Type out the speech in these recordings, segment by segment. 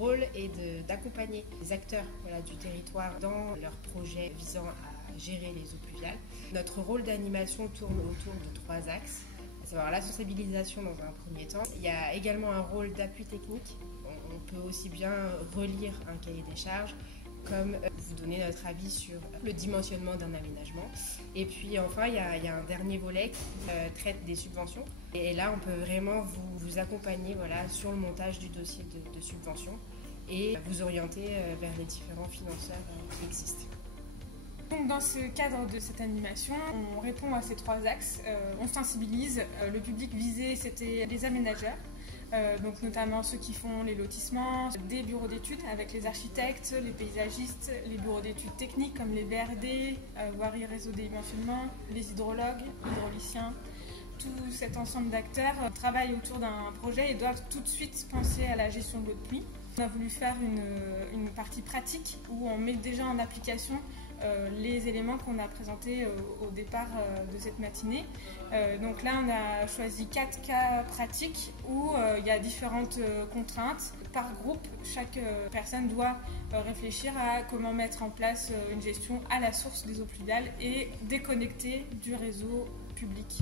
rôle est d'accompagner les acteurs du territoire dans leurs projets visant à gérer les eaux pluviales. Notre rôle d'animation tourne autour de 3 axes, à savoir la sensibilisation dans un premier temps. Il y a également un rôle d'appui technique. On peut aussi bien relire un cahier des charges comme vous donner notre avis sur le dimensionnement d'un aménagement. Et puis enfin, il y a un dernier volet qui traite des subventions. Et là, on peut vraiment vous accompagner sur le montage du dossier de subvention et vous orienter vers les différents financeurs qui existent. Donc dans ce cadre de cette animation, on répond à ces 3 axes. On sensibilise. Le public visé, c'était les aménageurs. Donc notamment ceux qui font les lotissements, des bureaux d'études avec les architectes, les paysagistes, les bureaux d'études techniques comme les VRD, voirie réseau dimensionnement, les hydrologues, hydrauliciens. Tout cet ensemble d'acteurs travaillent autour d'un projet et doivent tout de suite penser à la gestion de l'eau de pluie. On a voulu faire une partie pratique où on met déjà en application les éléments qu'on a présentés au départ de cette matinée. Donc là, on a choisi 4 cas pratiques où il y a différentes contraintes. Par groupe, chaque personne doit réfléchir à comment mettre en place une gestion à la source des eaux pluviales et déconnecter du réseau public.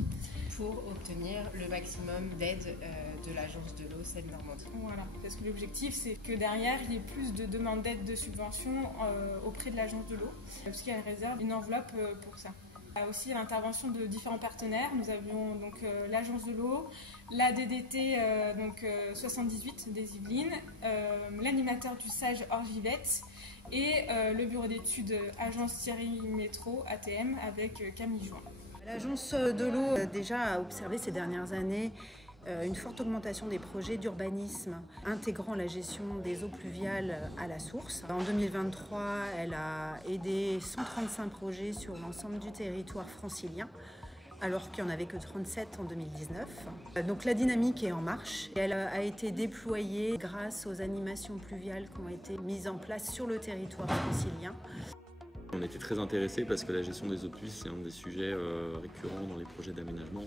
Pour obtenir le maximum d'aide de l'agence de l'eau Seine-Normandie. Voilà, parce que l'objectif c'est que derrière il y ait plus de demandes d'aide de subvention auprès de l'agence de l'eau, parce qu'elle réserve une enveloppe pour ça. Il y a aussi l'intervention de différents partenaires. Nous avions donc l'agence de l'eau, la DDT 78 des Yvelines, l'animateur du SAGE Orgivette et le bureau d'études agence Thierry Métro ATM avec Camille Join. L'agence de l'eau déjà a observé ces dernières années une forte augmentation des projets d'urbanisme intégrant la gestion des eaux pluviales à la source. En 2023, elle a aidé 135 projets sur l'ensemble du territoire francilien, alors qu'il n'y en avait que 37 en 2019. Donc la dynamique est en marche. Elle a été déployée grâce aux animations pluviales qui ont été mises en place sur le territoire francilien. On était très intéressés parce que la gestion des eaux de pluie, c'est un des sujets récurrents dans les projets d'aménagement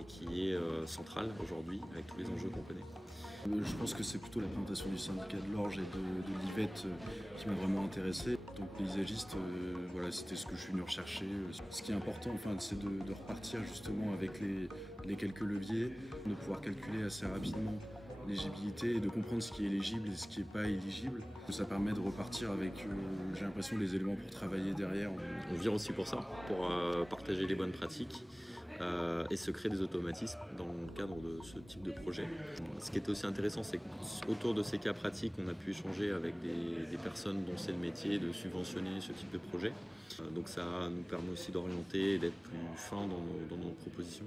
et qui est central aujourd'hui avec tous les enjeux qu'on connaît. Je pense que c'est plutôt la présentation du syndicat de l'Orge et de l'Yvette qui m'a vraiment intéressé. Donc paysagiste, voilà, c'était ce que je suis venu rechercher. Ce qui est important, c'est de repartir justement avec les quelques leviers, de pouvoir calculer assez rapidement l'éligibilité et de comprendre ce qui est éligible et ce qui n'est pas éligible. Ça permet de repartir avec, j'ai l'impression, les éléments pour travailler derrière. On vient aussi pour ça, pour partager les bonnes pratiques et se créer des automatismes dans le cadre de ce type de projet. Ce qui est aussi intéressant, c'est qu'autour de ces cas pratiques, on a pu échanger avec des personnes dont c'est le métier de subventionner ce type de projet. Donc ça nous permet aussi d'orienter et d'être plus fin dans nos propositions.